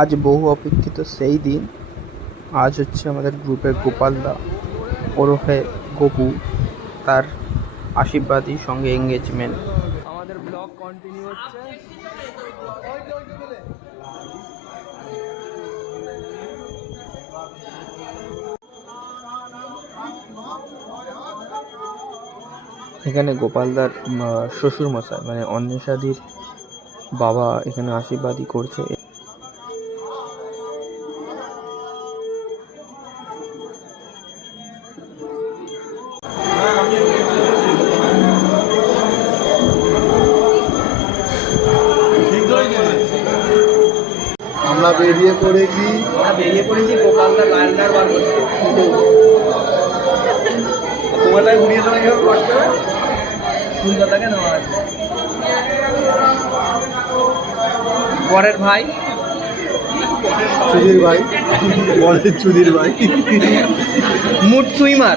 আজ বহু অপেক্ষিত সেই দিন। আজ হচ্ছে আমাদের গ্রুপের গোপালদা ওরফে গপু, তার আশীর্বাদী সঙ্গে এঙ্গেজমেন্ট। আমাদের ব্লগ কন্টিনিউ হচ্ছে। এখানে গোপালদার শ্বশুর মশাই মানে অন্বেষাদির বাবা এখানে আশীর্বাদী করছে। আমরা বেরিয়ে পড়েছি গোপালদার লাইনার বার করতে। তোমার লাইন ঘুরিয়ে দেওয়া এভাবে করতে হবে। কলকাতাকে নেওয়া আছে বরের ভাই, সুধীর ভাই, বলের সুধীর ভাই, মুড সুইমার।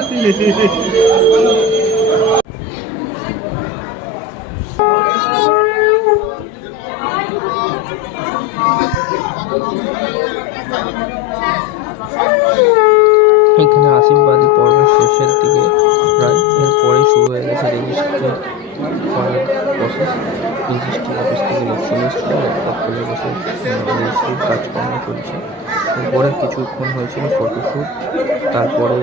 এখানে আশীর্বাদী পর্বের শেষের দিকে প্রায়, এরপরে শুরু হয়ে গেছে রেজিস্ট্রি করার প্রসেস। রেজিস্ট্রি অফিস থেকে লোক চলে এসেছিল, ল্যাপটপ খুলে বসে রেজিস্ট্রির কাজকর্ম চলছে। এরপরে কিছুক্ষণ হয়েছিল ফটোশ্যুট, তারপরে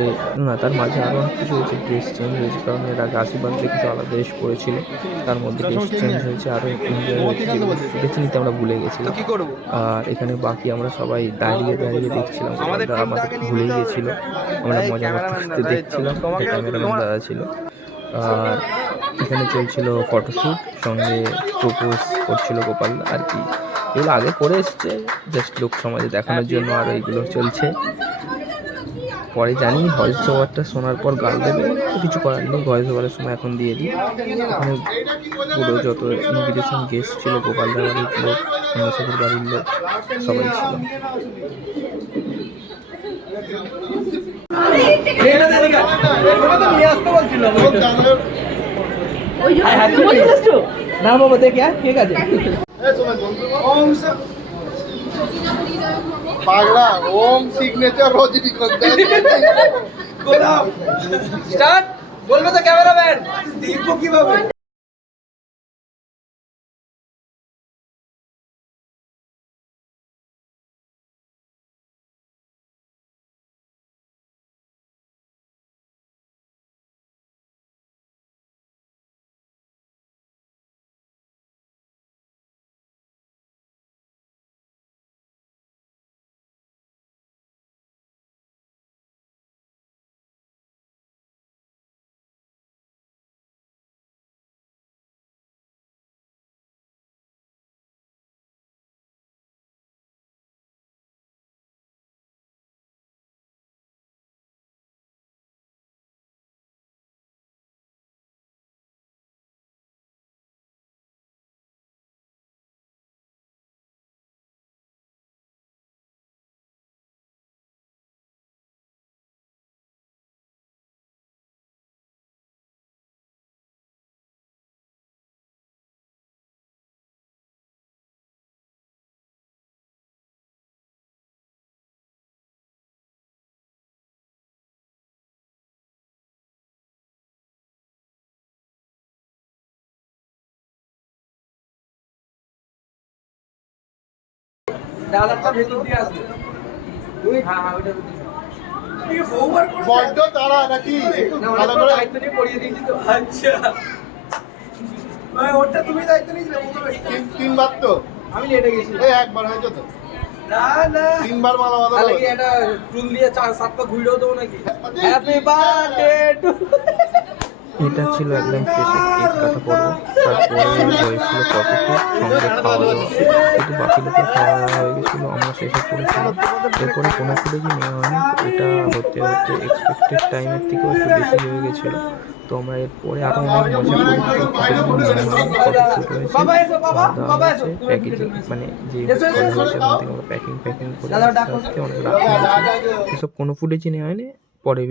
না তার মাঝে আরও অনেক কিছু হয়েছে। ড্রেস চেঞ্জ হয়েছে, কারণ এর আগে আশীর্বাদে কিছু আলাদা ড্রেস পরেছিল, তার মধ্যে ড্রেস চেঞ্জ হয়েছে, আরও এনজয় হয়েছে, যেগুলো ফুটেজ নিতে আমরা ভুলে গেছিলাম। আর এখানে বাকি আমরা সবাই দাঁড়িয়ে দাঁড়িয়ে দেখছিলাম, আমাদের ভুলে গিয়েছিল, আমরা মজা করতে করতে দেখছিলাম। ক্যামেরাম্যান দাদা ছিল। আর এখানে চলছিল ফটোশ্যুট, সঙ্গে প্রপোজ করছিল গোপাল আর কি। এগুলো আগে করে এসছে, জাস্ট লোক সমাজে দেখানোর জন্য, আর এইগুলো চলছে। পরে জানি ভয়েস ওভারটা শোনার পর গাল দেবে, কিছু করার নেই, ভয়েস ওভারের সময় এখন দিয়ে দিই। এখানে পুরো যত ইনভিটেশন গেস্ট ছিল, গোপালদার বাড়ির লোক, অন্যসাদের বাড়ির লোক, সবাই ছিল। না বাবা দেখ ঠিক আছে। পাগলা ওম সিগনেচার রজনীগন্ধা গোলাপ স্টার্ট বলবে তো ক্যামেরাম্যান দেখবো কিভাবে। দাদাটা ভেতর দিয়ে আসবে। হ্যাঁ ওইটা বড্ড তারা নাকি ভালো করে দায়িত্ব নিয়ে পড়িয়ে দিয়েছি তো। আচ্ছা ভাই ওটা তুমি দায়িত্ব নিয়েছিলে প্রথমে। তিনবার তো আমি লেটে গেছি। এই একবার হয়েছে তো, না না তিনবার মালা বাঁধা তাহলে কি এটা টুল দিয়ে 4-7 পা ঘুরেও দেবো নাকি? Happy birthday to. এটা ছিল একদম শেষে কেক কাটা পর্ব। তারপরে হয়েছিল ফটোশ্যুট, সঙ্গে খাওয়া দাওয়া। কিন্তু বাকি লোকের খাওয়া দাওয়া হয়ে গেছিলো, আমরা শেষে পড়েছিলাম। এরপরে কোনো ফুটেজই নেওয়া হয়নি। এটা হতে হতে এক্সপেক্টেড টাইমের থেকেও একটু বেশি হয়ে গেছিলো। তো আমরা এরপরে আরও অনেক মজা করেছি, ফুটেজগুলো নেওয়া হয়নি। ফটোশ্যুট হয়েছে, খাওয়া দাওয়া হয়েছে, প্যাকেজিং মানে যে হয়েছে ওখান থেকে আমরা প্যাকিং করে আস্তে আস্তে অনেক রাখা হয়েছে। এসব কোনো ফুটেজই নেওয়া হয়নি। পরে